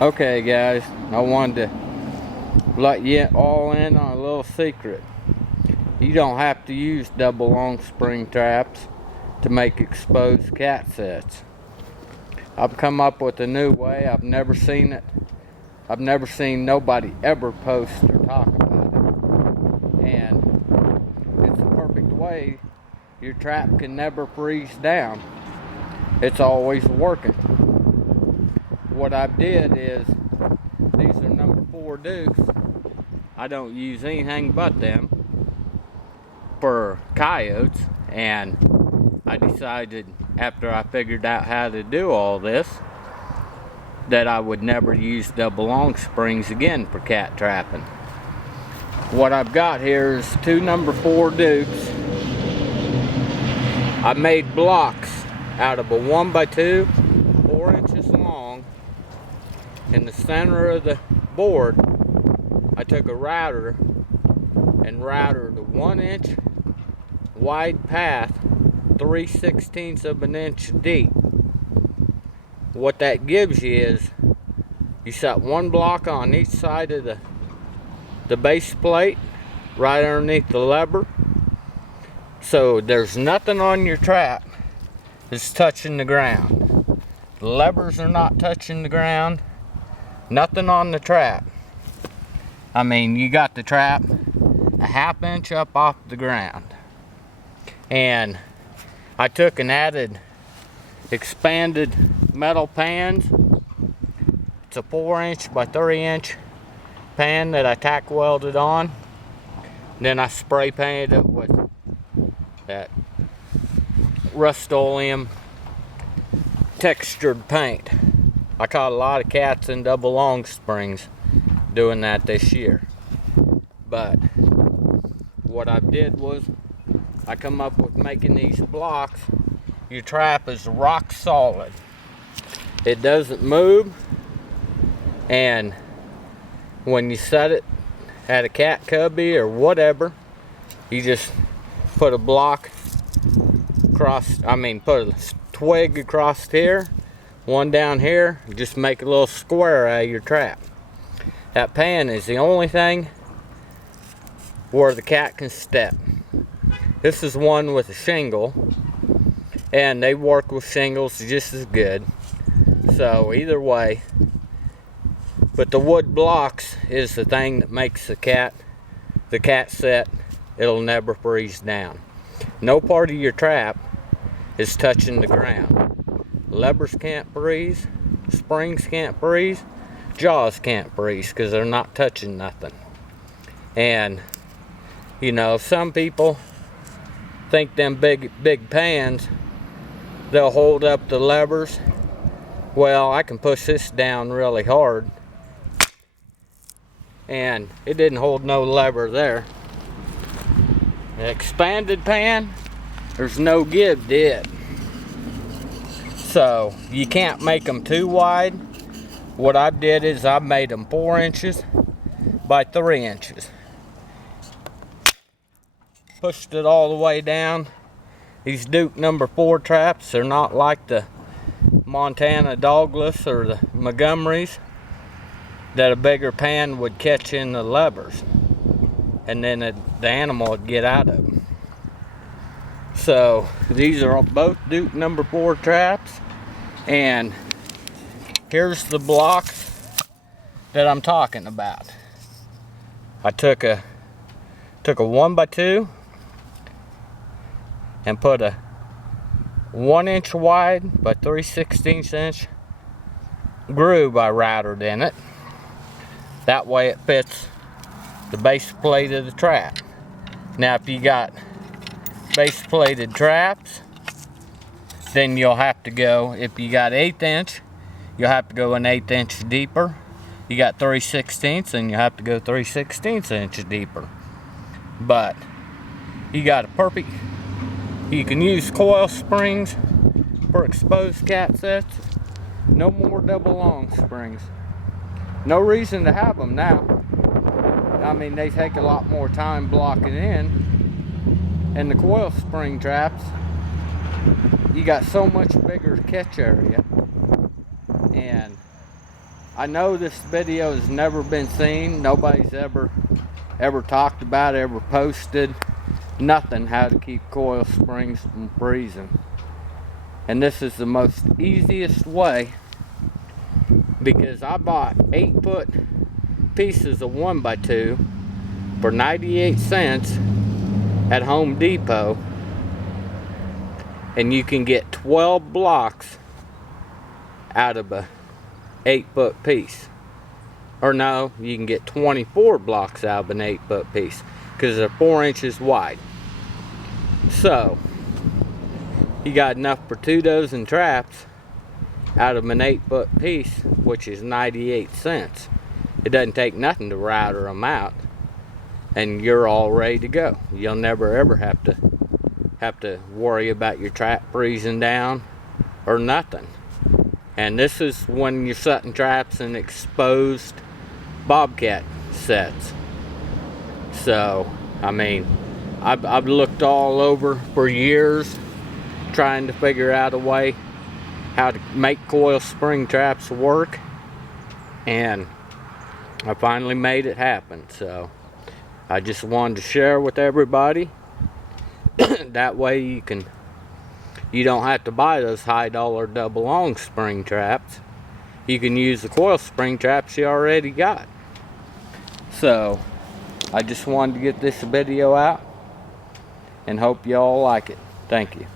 Okay guys, I wanted to let you all in on a little secret. You don't have to use double long spring traps to make exposed cat sets. I've come up with a new way. I've never seen it. I've never seen nobody ever post or talk about it. And it's a perfect way. Your trap can never freeze down. It's always working. What I did is, these are number 4 Dupes. I don't use anything but them for coyotes, and I decided after I figured out how to do all this that I would never use double long springs again for cat trapping. What I've got here is 2 number 4 Dupes. I made blocks out of a 1x2, 4 inches long. In the center of the board, I took a router and routered a 1-inch wide path 3/16 of an inch deep. What that gives you is you set 1 block on each side of the base plate right underneath the lever, so there's nothing on your trap that's touching the ground. The levers are not touching the ground, nothing on the trap. I mean, you got the trap a 1/2 inch up off the ground. And I took and added expanded metal pans. It's a 4-inch by 3-inch pan that I tack welded on. Then I spray painted it with that Rust-Oleum textured paint. I caught a lot of cats in double long springs doing that this year. But what I did was I come up with making these blocks. Your trap is rock solid. It doesn't move, and when you set it at a cat cubby or whatever, you just put a block across, put a twig across here, one down here, just make a little square out of your trap. That pan is the only thing where the cat can step. This is one with a shingle, and they work with shingles just as good. So either way, but the wood blocks is the thing that makes the cat set. It'll never freeze down. No part of your trap is touching the ground. Levers can't freeze, springs can't freeze, jaws can't freeze because they're not touching nothing. And you know, some people think them big pans, they'll hold up the levers. Well, I can push this down really hard, and it didn't hold no lever there. The expanded pan, there's no give to it. So you can't make them too wide. What I did is I made them 4 inches by 3 inches. Pushed it all the way down. These Dupe number 4 traps are not like the Montana Douglas or the Montgomerys that a bigger pan would catch in the levers, and then the animal would get out of them. So these are both Dupe number 4 traps, and here's the blocks that I'm talking about. I took a 1x2 and put a 1-inch wide by 3/16 inch groove I routered in it. That way it fits the base plate of the trap. Now if you got base plated traps, then you'll have to go, if you got 1/8 inch, you'll have to go an 1/8 inch deeper. You got 3/16, and you have to go 3/16 inches deeper. But you got a perfect, you can use coil springs for exposed cat sets. No more double long springs. No reason to have them now. I mean, they take a lot more time blocking in. And the coil spring traps, you got so much bigger catch area. And I know this video has never been seen. Nobody's ever talked about it, ever posted. Nothing how to keep coil springs from freezing. And this is the most easiest way, because I bought 8-foot pieces of 1x2 for 98 cents at Home Depot, and you can get 12 blocks out of a 8-foot piece. Or no, you can get 24 blocks out of an 8-foot piece, because they're 4 inches wide. So you got enough for 2 dozen traps out of an 8-foot piece, which is 98 cents. It doesn't take nothing to router them out, and you're all ready to go. You'll never ever have to worry about your trap freezing down or nothing. And this is when you're setting traps in exposed Bobcat sets. So I mean, I've looked all over for years trying to figure out a way how to make coil spring traps work, and I finally made it happen. So I just wanted to share with everybody. That way you don't have to buy those high dollar double long spring traps. You can use the coil spring traps you already got. So I just wanted to get this video out and hope y'all like it. Thank you.